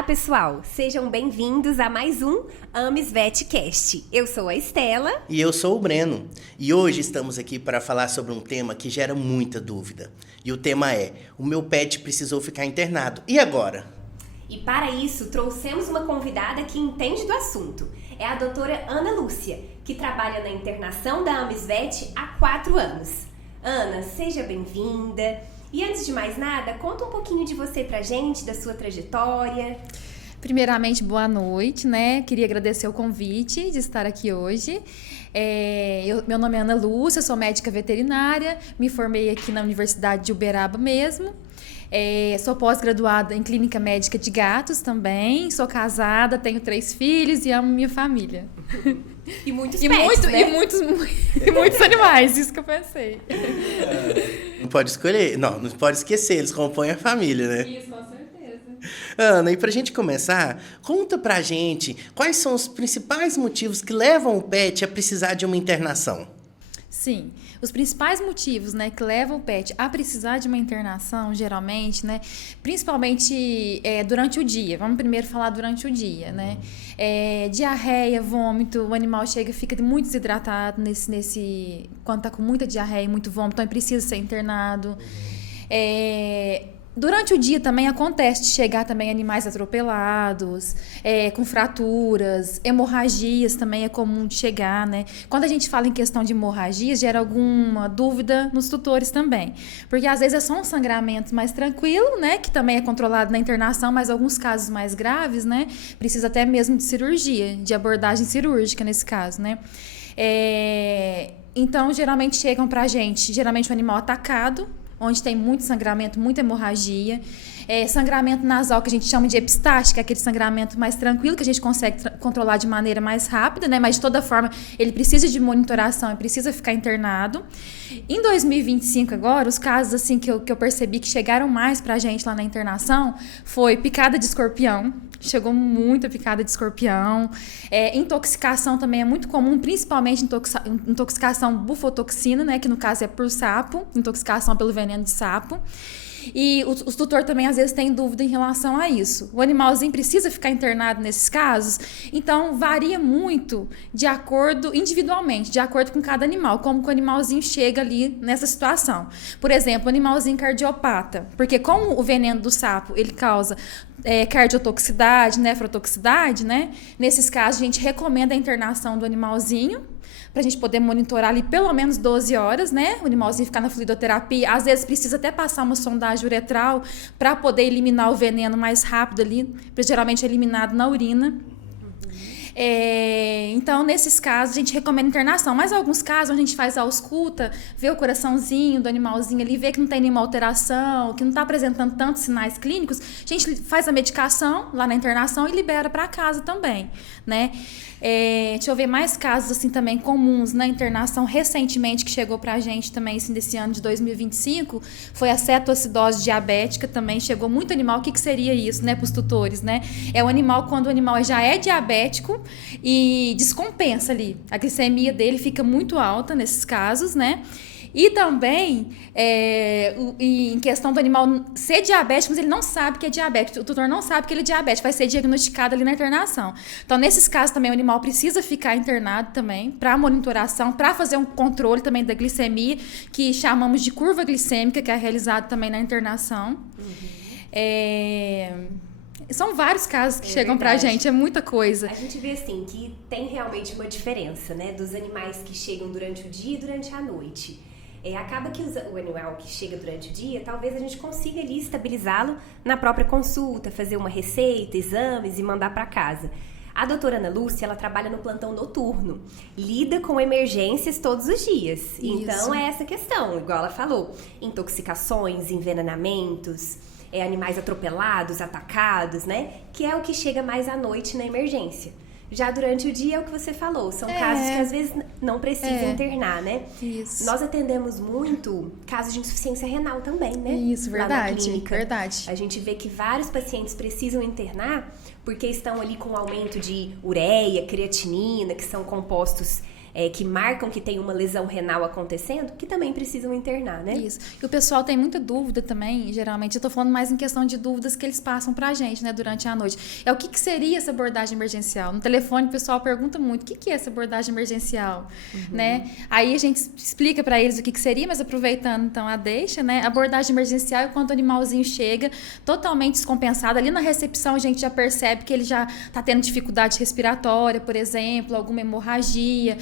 Olá, pessoal! Sejam bem-vindos a mais um Ames VetCast. Eu sou a Estela. E eu sou o Breno. E hoje estamos aqui para falar sobre um tema que gera muita dúvida. E o tema é: o meu pet precisou ficar internado. E agora? E para isso, trouxemos uma convidada que entende do assunto. É a doutora Ana Lúcia, que trabalha na internação da Ames Vet há 4 anos. Ana, seja bem-vinda. E antes de mais nada, conta um pouquinho de você pra gente, da sua trajetória. Primeiramente, boa noite, né? Queria agradecer o convite de estar aqui hoje. Meu nome é Ana Lúcia, sou médica veterinária, me formei aqui na Universidade de Uberaba mesmo. Sou pós-graduada em clínica médica de gatos também, sou casada, tenho 3 filhos e amo minha família. E muitos pets, né? E muitos animais, isso que eu pensei. Não pode escolher, não pode esquecer, eles compõem a família, né? Isso, com certeza. Ana, e pra gente começar, conta pra gente quais são os principais motivos que levam o pet a precisar de uma internação. Sim, os principais motivos, né, que levam o pet a precisar de uma internação, geralmente, né, principalmente durante o dia. Vamos primeiro falar durante o dia, né? Diarreia, vômito, o animal fica muito desidratado quando tá com muita diarreia e muito vômito, então ele precisa ser internado. Durante o dia também acontece de chegar também animais atropelados, com fraturas, hemorragias também é comum de chegar, né? Quando a gente fala em questão de hemorragias, gera alguma dúvida nos tutores também. Porque às vezes é só um sangramento mais tranquilo, né? Que também é controlado na internação, mas alguns casos mais graves, né? Precisa até mesmo de cirurgia, de abordagem cirúrgica nesse caso, né? Então, geralmente chegam pra gente, geralmente o animal atacado, onde tem muito sangramento, muita hemorragia. Sangramento nasal, que a gente chama de epistática, aquele sangramento mais tranquilo, que a gente consegue controlar de maneira mais rápida, né? Mas de toda forma, ele precisa de monitoração e precisa ficar internado. Em 2025 agora, os casos assim que eu percebi que chegaram mais pra gente lá na internação foi picada de escorpião. Chegou muita picada de escorpião. Intoxicação também é muito comum, principalmente intoxicação bufotoxina, né? Que no caso é por sapo, intoxicação pelo veneno de sapo. E os tutores também às vezes têm dúvida em relação a isso. O animalzinho precisa ficar internado nesses casos? Então varia muito individualmente, de acordo com cada animal, como que o animalzinho chega ali nessa situação. Por exemplo, o animalzinho cardiopata, porque como o veneno do sapo ele causa cardiotoxicidade, nefrotoxicidade, né? Nesses casos a gente recomenda a internação do animalzinho, pra gente poder monitorar ali pelo menos 12 horas, né? O animalzinho ficar na fluidoterapia. Às vezes precisa até passar uma sondagem uretral para poder eliminar o veneno mais rápido ali, porque geralmente é eliminado na urina. Então, nesses casos, a gente recomenda internação. Mas em alguns casos, a gente faz a ausculta, vê o coraçãozinho do animalzinho ali, vê que não tem nenhuma alteração, que não está apresentando tantos sinais clínicos, a gente faz a medicação lá na internação e libera para casa também, né? Deixa eu ver mais casos assim também comuns na internação recentemente que chegou pra gente também assim, desse ano de 2025, foi a cetoacidose diabética também, chegou muito animal. O que seria isso, né, pros tutores, né? É o animal quando o animal já é diabético e descompensa ali, a glicemia dele fica muito alta nesses casos, né? E também, em questão do animal ser diabético, mas ele não sabe que é diabético. O tutor não sabe que ele é diabético, vai ser diagnosticado ali na internação. Então, nesses casos também, o animal precisa ficar internado também para monitoração, para fazer um controle também da glicemia, que chamamos de curva glicêmica, que é realizado também na internação. São vários casos que chegam pra gente, é muita coisa. A gente vê assim que tem realmente uma diferença, né, dos animais que chegam durante o dia e durante a noite. Acaba que o animal que chega durante o dia, talvez a gente consiga ali estabilizá-lo na própria consulta, fazer uma receita, exames e mandar para casa. A doutora Ana Lúcia, ela trabalha no plantão noturno, lida com emergências todos os dias. Isso. Então é essa questão, igual ela falou, intoxicações, envenenamentos, animais atropelados, atacados, né? Que é o que chega mais à noite na emergência. Já durante o dia é o que você falou, são casos que às vezes não precisa internar, né? Isso. Nós atendemos muito casos de insuficiência renal também, né? Isso, verdade, lá na clínica. Verdade. A gente vê que vários pacientes precisam internar porque estão ali com aumento de ureia, creatinina, que são compostos que marcam que tem uma lesão renal acontecendo, que também precisam internar, né? Isso. E o pessoal tem muita dúvida também, geralmente, eu tô falando mais em questão de dúvidas que eles passam pra gente, né, durante a noite. É o que seria essa abordagem emergencial? No telefone o pessoal pergunta muito, o que é essa abordagem emergencial, né? Aí a gente explica pra eles o que seria, mas aproveitando então a deixa, né? A abordagem emergencial é quando o animalzinho chega totalmente descompensado. Ali na recepção a gente já percebe que ele já tá tendo dificuldade respiratória, por exemplo, alguma hemorragia,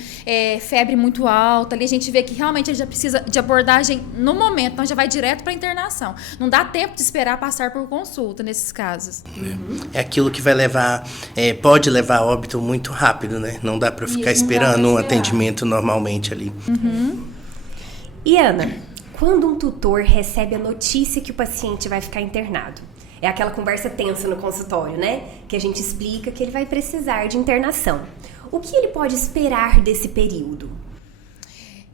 febre muito alta. Ali a gente vê que realmente ele já precisa de abordagem no momento, então já vai direto para internação. Não dá tempo de esperar passar por consulta nesses casos. É aquilo que vai levar, pode levar a óbito muito rápido, né? Não dá para ficar esperando um atendimento normalmente ali. E Ana, quando um tutor recebe a notícia que o paciente vai ficar internado, é aquela conversa tensa no consultório, né? Que a gente explica que ele vai precisar de internação. O que ele pode esperar desse período?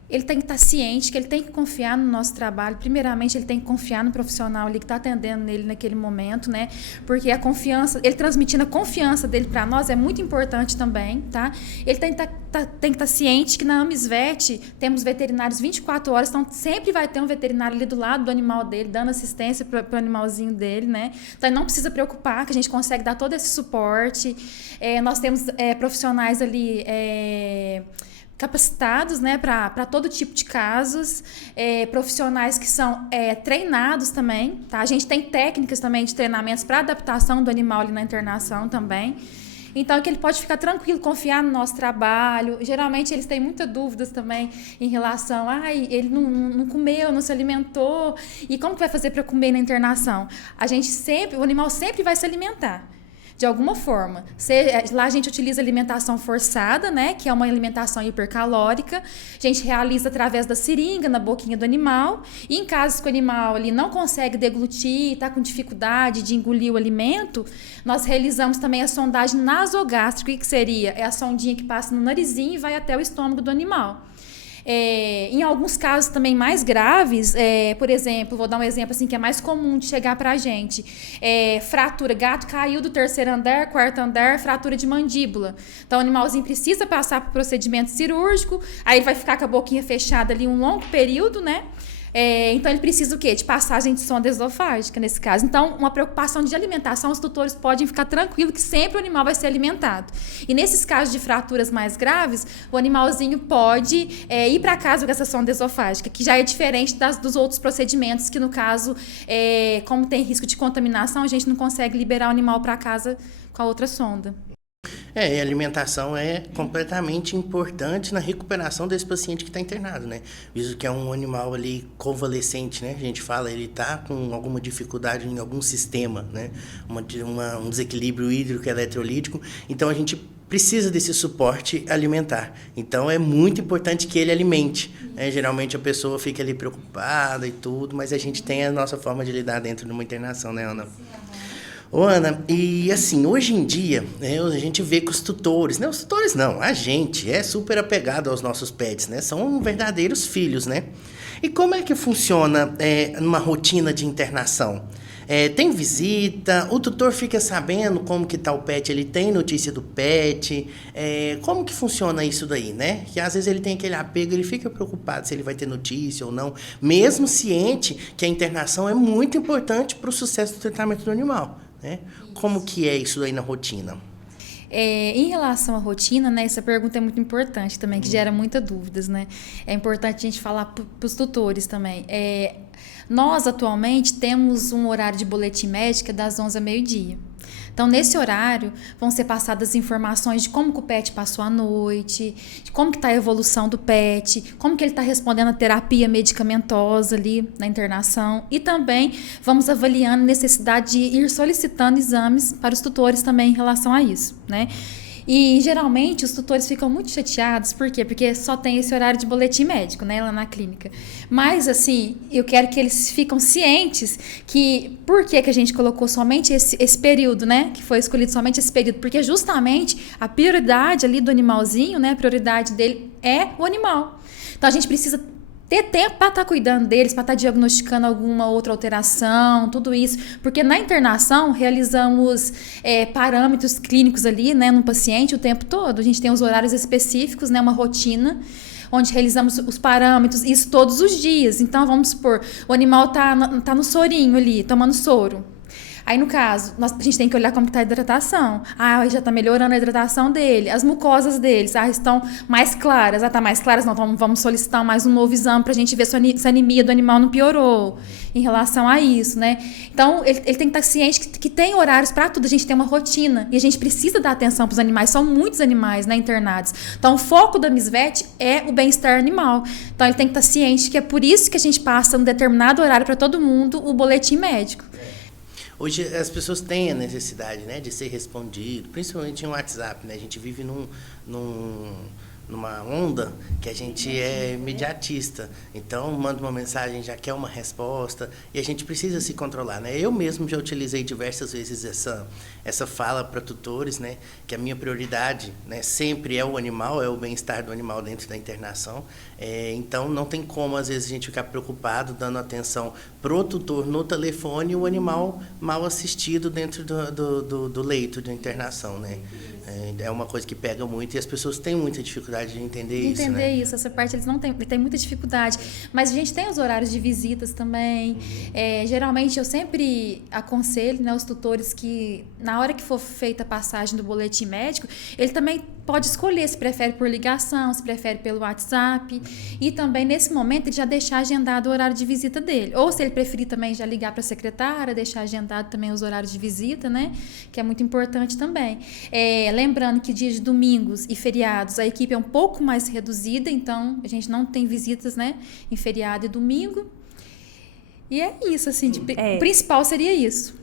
Ele tem que estar ciente que ele tem que confiar no nosso trabalho. Primeiramente, ele tem que confiar no profissional ali que está atendendo nele naquele momento, né? Porque a confiança, ele transmitindo a confiança dele para nós é muito importante também, tá? Ele tem que estar ciente que na Amisvet temos veterinários 24 horas, então sempre vai ter um veterinário ali do lado do animal dele, dando assistência para o animalzinho dele, né? Então ele não precisa preocupar, que a gente consegue dar todo esse suporte. Nós temos profissionais ali capacitados, né, para todo tipo de casos, profissionais que são treinados também, tá? A gente tem técnicas também de treinamentos para adaptação do animal ali na internação também. Então, que ele pode ficar tranquilo, confiar no nosso trabalho. Geralmente, eles têm muitas dúvidas também em relação ele não comeu, não se alimentou. E como que vai fazer para comer na internação? O animal sempre vai se alimentar. De alguma forma. Lá a gente utiliza alimentação forçada, né? Que é uma alimentação hipercalórica. A gente realiza através da seringa na boquinha do animal. E em casos que o animal ali não consegue deglutir, está com dificuldade de engolir o alimento, nós realizamos também a sondagem nasogástrica. O que seria? É a sondinha que passa no narizinho e vai até o estômago do animal. Em alguns casos também mais graves, por exemplo, vou dar um exemplo assim que é mais comum de chegar pra gente, fratura, gato caiu do 3º andar, 4º andar, fratura de mandíbula. Então o animalzinho precisa passar por procedimento cirúrgico, aí ele vai ficar com a boquinha fechada ali um longo período, né? Então ele precisa o quê? De passagem de sonda esofágica nesse caso. Então, uma preocupação de alimentação, os tutores podem ficar tranquilos que sempre o animal vai ser alimentado. E nesses casos de fraturas mais graves, o animalzinho pode ir para casa com essa sonda esofágica, que já é diferente dos outros procedimentos, que no caso, como tem risco de contaminação, a gente não consegue liberar o animal para casa com a outra sonda. A alimentação é completamente importante na recuperação desse paciente que está internado, né? Visto que é um animal ali convalescente, né? A gente fala, ele está com alguma dificuldade em algum sistema, né? Um desequilíbrio hídrico eletrolítico. Então, a gente precisa desse suporte alimentar. Então, é muito importante que ele alimente. Geralmente, a pessoa fica ali preocupada e tudo, mas a gente tem a nossa forma de lidar dentro de uma internação, né, Ana? Ô, Ana, e assim, hoje em dia, a gente vê que os tutores, né? Os tutores não, a gente é super apegado aos nossos pets, né? São verdadeiros filhos, né? E como é que funciona numa rotina de internação? Tem visita, o tutor fica sabendo como que tá o pet, ele tem notícia do pet, como que funciona isso daí, né? Que às vezes ele tem aquele apego, ele fica preocupado se ele vai ter notícia ou não, mesmo ciente que a internação é muito importante para o sucesso do tratamento do animal, né? Como que é isso daí na rotina? Em relação à rotina, né, essa pergunta é muito importante também, que gera muitas dúvidas, né? É importante a gente falar para os tutores também. Nós, atualmente, temos um horário de boletim médico das 11 a meio-dia. Então, nesse horário, vão ser passadas informações de como que o pet passou a noite, de como que está a evolução do pet, como que ele está respondendo à terapia medicamentosa ali na internação. E também vamos avaliando a necessidade de ir solicitando exames para os tutores também em relação a isso, né? E, geralmente, os tutores ficam muito chateados. Por quê? Porque só tem esse horário de boletim médico, né, lá na clínica. Mas, assim, eu quero que eles fiquem cientes que... Por que a gente colocou somente esse período, né? Que foi escolhido somente esse período. Porque, justamente, a prioridade ali do animalzinho, né? A prioridade dele é o animal. Então, a gente precisa ter tempo para estar cuidando deles, para estar diagnosticando alguma outra alteração, tudo isso. Porque na internação, realizamos parâmetros clínicos ali, né, no paciente o tempo todo. A gente tem os horários específicos, né, uma rotina, onde realizamos os parâmetros, isso todos os dias. Então, vamos supor, o animal tá no sorinho ali, tomando soro. Aí, no caso, a gente tem que olhar como está a hidratação. Já está melhorando a hidratação dele. As mucosas deles, estão mais claras. Está mais claras? Não, então vamos solicitar mais um novo exame para a gente ver se a anemia do animal não piorou em relação a isso, né? Então, ele tem que estar ciente que tem horários para tudo. A gente tem uma rotina e a gente precisa dar atenção para os animais. São muitos animais, né, internados. Então, o foco da MISVET é o bem-estar animal. Então, ele tem que estar ciente que é por isso que a gente passa um determinado horário para todo mundo o boletim médico. Hoje as pessoas têm a necessidade, né, de ser respondido, principalmente em WhatsApp, né? A gente vive numa onda que a gente é imediatista. Então, manda uma mensagem, já quer uma resposta, e a gente precisa se controlar, né? Eu mesmo já utilizei diversas vezes essa fala para tutores, né, que a minha prioridade, né, sempre é o animal, é o bem-estar do animal dentro da internação. Então, não tem como, às vezes, a gente ficar preocupado, dando atenção pro tutor no telefone e o animal mal assistido dentro do leito de internação, né? É uma coisa que pega muito e as pessoas têm muita dificuldade de entender isso, né? Entender isso, essa parte eles não têm, tem muita dificuldade. Mas a gente tem os horários de visitas também. Geralmente eu sempre aconselho, né, os tutores que na hora que for feita a passagem do boletim médico, ele também pode escolher se prefere por ligação, se prefere pelo WhatsApp. E também, nesse momento, ele já deixar agendado o horário de visita dele. Ou se ele preferir também já ligar para a secretária, deixar agendado também os horários de visita, né? Que é muito importante também. Lembrando que dias de domingos e feriados a equipe é um pouco mais reduzida, então a gente não tem visitas, né, em feriado e domingo. E é isso, assim, o principal seria isso.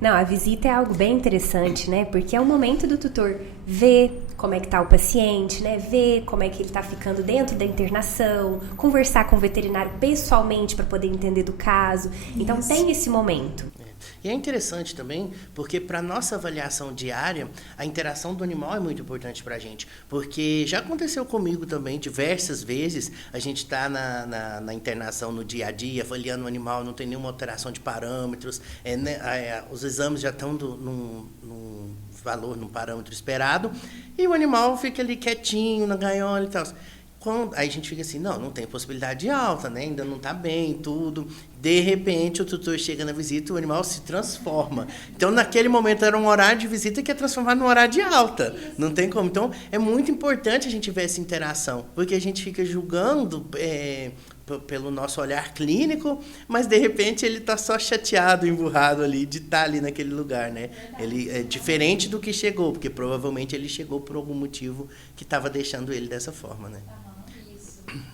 Não, a visita é algo bem interessante, né? Porque é o momento do tutor ver como é que tá o paciente, né? Ver como é que ele tá ficando dentro da internação, conversar com o veterinário pessoalmente para poder entender do caso. Então, tem esse momento. E é interessante também, porque para nossa avaliação diária, a interação do animal é muito importante para a gente. Porque já aconteceu comigo também diversas vezes, a gente está na internação no dia a dia, avaliando o animal, não tem nenhuma alteração de parâmetros, os exames já estão num valor, num parâmetro esperado, e o animal fica ali quietinho na gaiola e tal. Aí a gente fica assim, não tem possibilidade de alta, né? Ainda não está bem, tudo. De repente, o tutor chega na visita e o animal se transforma. Então, naquele momento, era um horário de visita que é transformado num horário de alta. Não tem como. Então, é muito importante a gente ver essa interação, porque a gente fica julgando pelo nosso olhar clínico, mas, de repente, ele está só chateado, emburrado ali, de estar ali naquele lugar, né? Ele é diferente do que chegou, porque provavelmente ele chegou por algum motivo que estava deixando ele dessa forma, né?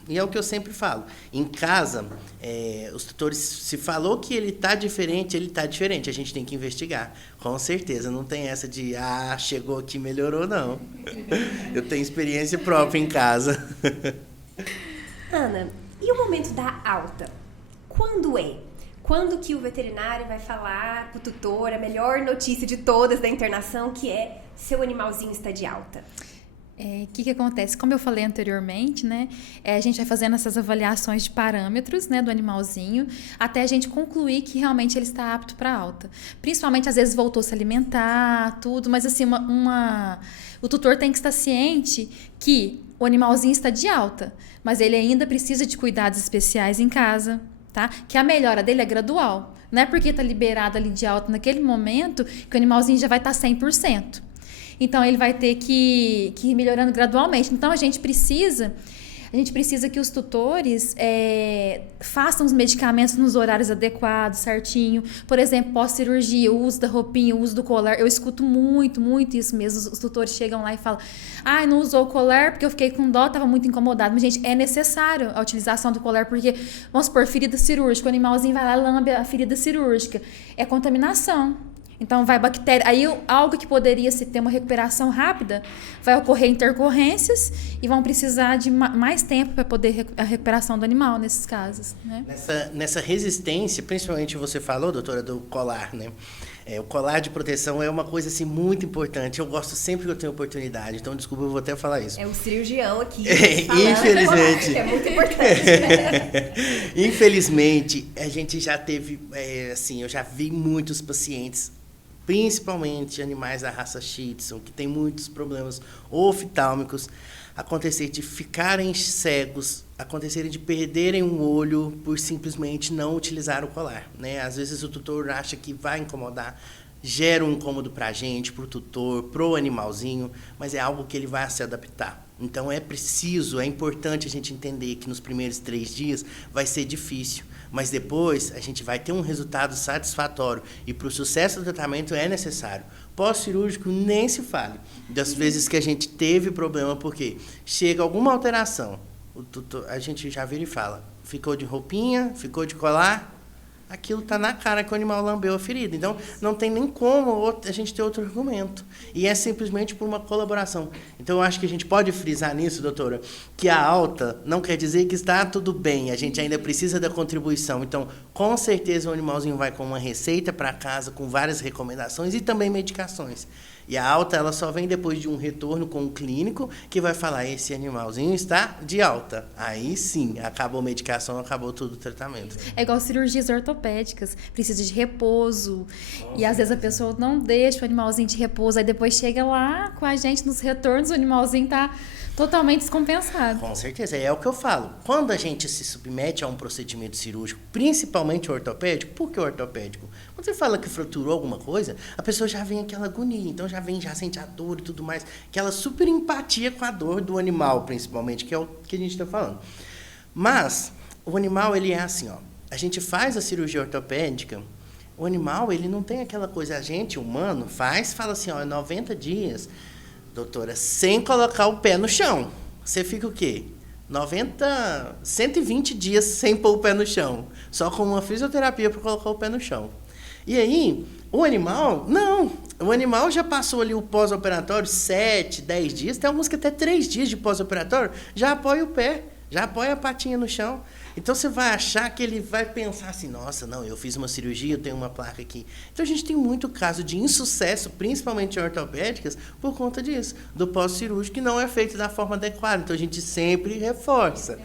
E é o que eu sempre falo. Em casa, os tutores, se falou que ele está diferente, ele está diferente. A gente tem que investigar. Com certeza. Não tem essa de, chegou aqui, melhorou, não. Eu tenho experiência própria em casa. Ana, e o momento da alta? Quando é? Quando que o veterinário vai falar para o tutor a melhor notícia de todas da internação, que é seu animalzinho está de alta? O que acontece? Como eu falei anteriormente, né, a gente vai fazendo essas avaliações de parâmetros, né, do animalzinho, até a gente concluir que realmente ele está apto para alta. Principalmente, às vezes, voltou a se alimentar, tudo, mas assim, o tutor tem que estar ciente que o animalzinho está de alta, mas ele ainda precisa de cuidados especiais em casa, tá? Que a melhora dele é gradual. Não é porque está liberado ali de alta naquele momento que o animalzinho já vai estar 100%. Então, ele vai ter que ir melhorando gradualmente. Então, a gente precisa que os tutores façam os medicamentos nos horários adequados, certinho. Por exemplo, pós-cirurgia, o uso da roupinha, o uso do colar. Eu escuto muito, muito isso mesmo. Os tutores chegam lá e falam, não usou o colar porque eu fiquei com dó, estava muito incomodado. Mas, gente, é necessário a utilização do colar porque, vamos supor, ferida cirúrgica, o animalzinho vai lá e lambe a ferida cirúrgica. É contaminação. Então, vai bactéria. Aí, algo que poderia ter uma recuperação rápida, vai ocorrer intercorrências e vão precisar de mais tempo para poder a recuperação do animal nesses casos, né? Nessa resistência, principalmente você falou, doutora, do colar, né? O colar de proteção é uma coisa assim muito importante. Eu gosto sempre que eu tenho oportunidade. Então, desculpa, eu vou até falar isso. É um cirurgião aqui. Infelizmente. É muito importante. Infelizmente, a gente já teve, eu já vi muitos pacientes, principalmente animais da raça Shih Tzu, que tem muitos problemas oftálmicos, acontecer de ficarem cegos, acontecerem de perderem um olho por simplesmente não utilizar o colar, né? Às vezes o tutor acha que vai incomodar, gera um incômodo para a gente, para o tutor, para o animalzinho, mas é algo que ele vai se adaptar. Então é importante a gente entender que nos primeiros 3 dias vai ser difícil, mas depois a gente vai ter um resultado satisfatório e para o sucesso do tratamento é necessário. Pós-cirúrgico nem se fale das vezes que a gente teve problema, porque chega alguma alteração, o tutor, a gente já vira e fala, ficou de roupinha, ficou de colar, aquilo está na cara que o animal lambeu a ferida. Então, não tem nem como a gente ter outro argumento. E é simplesmente por uma colaboração. Então, eu acho que a gente pode frisar nisso, doutora, que a alta não quer dizer que está tudo bem. A gente ainda precisa da contribuição. Então, com certeza, o animalzinho vai com uma receita para casa, com várias recomendações e também medicações. E a alta, ela só vem depois de um retorno com o clínico, que vai falar, esse animalzinho está de alta. Aí sim, acabou a medicação, acabou todo o tratamento. É igual cirurgias ortopédicas, precisa de repouso. E às vezes a pessoa não deixa o animalzinho de repouso, aí depois chega lá com a gente nos retornos, o animalzinho está totalmente descompensado. Com certeza, é o que eu falo. Quando a gente se submete a um procedimento cirúrgico, principalmente ortopédico, por que ortopédico? Quando você fala que fraturou alguma coisa, a pessoa já vem aquela agonia, então já sente a dor e tudo mais, aquela super empatia com a dor do animal, principalmente, que é o que a gente está falando. Mas o animal, ele é assim, ó, a gente faz a cirurgia ortopédica, o animal, ele não tem aquela coisa, a gente, humano, fala assim, ó, 90 dias, doutora, sem colocar o pé no chão. Você fica o quê? 120 dias sem pôr o pé no chão, só com uma fisioterapia para colocar o pé no chão. E aí, o animal, não. O animal já passou ali o pós-operatório 7, 10 dias, tem alguns que até 3 dias de pós-operatório, já apoia o pé, já apoia a patinha no chão. Então, você vai achar que ele vai pensar assim, nossa, não, eu fiz uma cirurgia, eu tenho uma placa aqui. Então, a gente tem muito caso de insucesso, principalmente em ortopédicas, por conta disso, do pós-cirúrgico, que não é feito da forma adequada. Então, a gente sempre reforça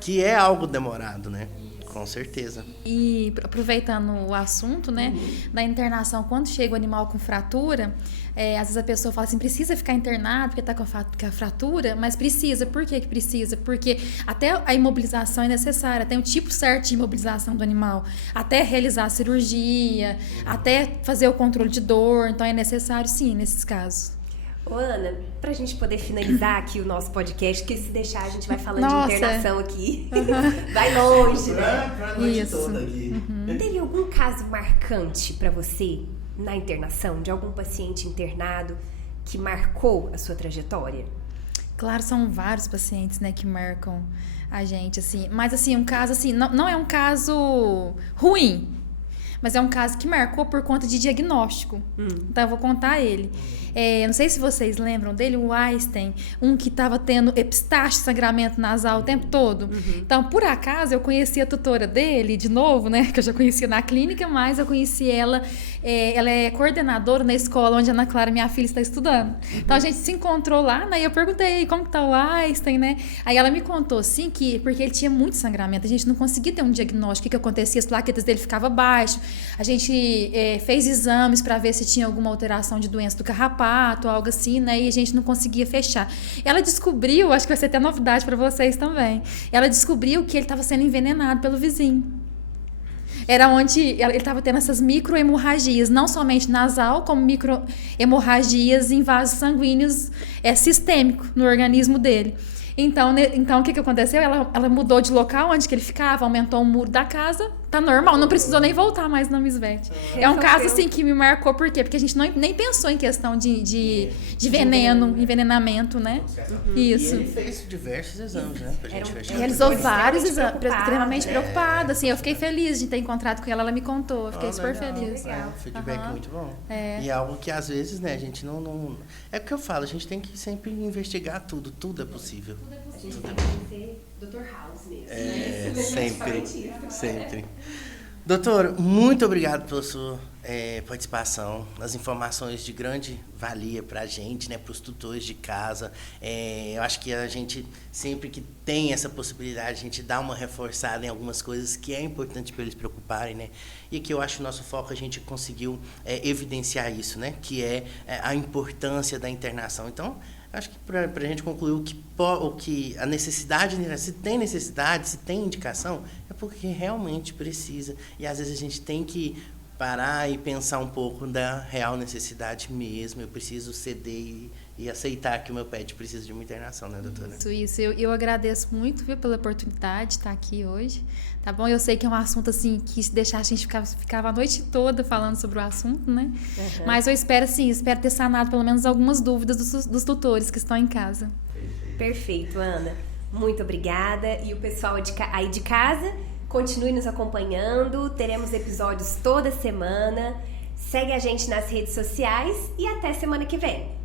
que é algo demorado, né? Com certeza. E aproveitando o assunto, né, da internação, quando chega o animal com fratura, às vezes a pessoa fala assim, precisa ficar internado porque está com a fratura, mas precisa. Por que precisa? Porque até a imobilização é necessária, tem um tipo certo de imobilização do animal, até realizar a cirurgia, até fazer o controle de dor, então é necessário sim, nesses casos. Ô, Ana, pra gente poder finalizar aqui o nosso podcast, porque se deixar a gente vai falando Nossa. de internação aqui. Vai longe, né? Pra noite Isso. toda aqui. Teve algum caso marcante pra você na internação, de algum paciente internado que marcou a sua trajetória? Claro, são vários pacientes, né, que marcam a gente, assim. Mas, assim, um caso, assim, não é um caso ruim, mas é um caso que marcou por conta de diagnóstico. Então, eu vou contar ele. Não sei se vocês lembram dele, o Einstein, um que estava tendo epistaxe, sangramento nasal o tempo todo. Então, por acaso, eu conheci a tutora dele, de novo, né? Que eu já conhecia na clínica, mas eu conheci ela. Ela é coordenadora na escola onde a Ana Clara, minha filha, está estudando. Então, a gente se encontrou lá, né? E eu perguntei como que tá o Einstein, né? Aí ela me contou, assim, que porque ele tinha muito sangramento, a gente não conseguia ter um diagnóstico, o que acontecia, as plaquetas dele ficavam baixas. A gente fez exames para ver se tinha alguma alteração de doença do carrapato, algo assim, né? E a gente não conseguia fechar. Ela descobriu, acho que vai ser até novidade para vocês também, ela descobriu que ele estava sendo envenenado pelo vizinho. Era onde ele estava tendo essas microhemorragias, não somente nasal, como microhemorragias em vasos sanguíneos sistêmicos no organismo dele. Então o que aconteceu? Ela mudou de local onde que ele ficava, aumentou o muro da casa, tá normal, não precisou nem voltar mais na Misvete. É um caso, assim, que me marcou, por quê? Porque a gente nem pensou em questão de veneno, envenenamento, né? Isso. E ele fez diversos exames, né? Pra gente fechar. Realizou vários exames, preocupada. extremamente preocupada, assim, eu fiquei feliz de ter encontrado com ela, ela me contou, eu fiquei super Legal, feliz. legal. Feedback muito bom. E é algo que às vezes, né, a gente não... É o que eu falo, a gente tem que sempre investigar tudo é possível. A gente tem que ser Dr. House mesmo. Sempre. Doutor, muito obrigado pela sua participação, as informações de grande valia para a gente, né, para os tutores de casa. Eu acho que a gente, sempre que tem essa possibilidade, a gente dá uma reforçada em algumas coisas que é importante para eles preocuparem, né? E que eu acho que o nosso foco a gente conseguiu evidenciar isso, né? Que é a importância da internação. Então, acho que para a gente concluir o que a necessidade, se tem necessidade, se tem indicação, é porque realmente precisa. E às vezes a gente tem que parar e pensar um pouco da real necessidade mesmo. Eu preciso ceder e aceitar que o meu pet precisa de uma internação, né, doutora? Isso. Eu agradeço muito, viu, pela oportunidade de estar aqui hoje, tá bom? Eu sei que é um assunto, assim, que se deixar a gente ficava a noite toda falando sobre o assunto, né? Uhum. Mas eu espero ter sanado pelo menos algumas dúvidas dos tutores que estão em casa. Perfeito, Ana. Muito obrigada. E o pessoal aí de casa, continue nos acompanhando. Teremos episódios toda semana. Segue a gente nas redes sociais e até semana que vem.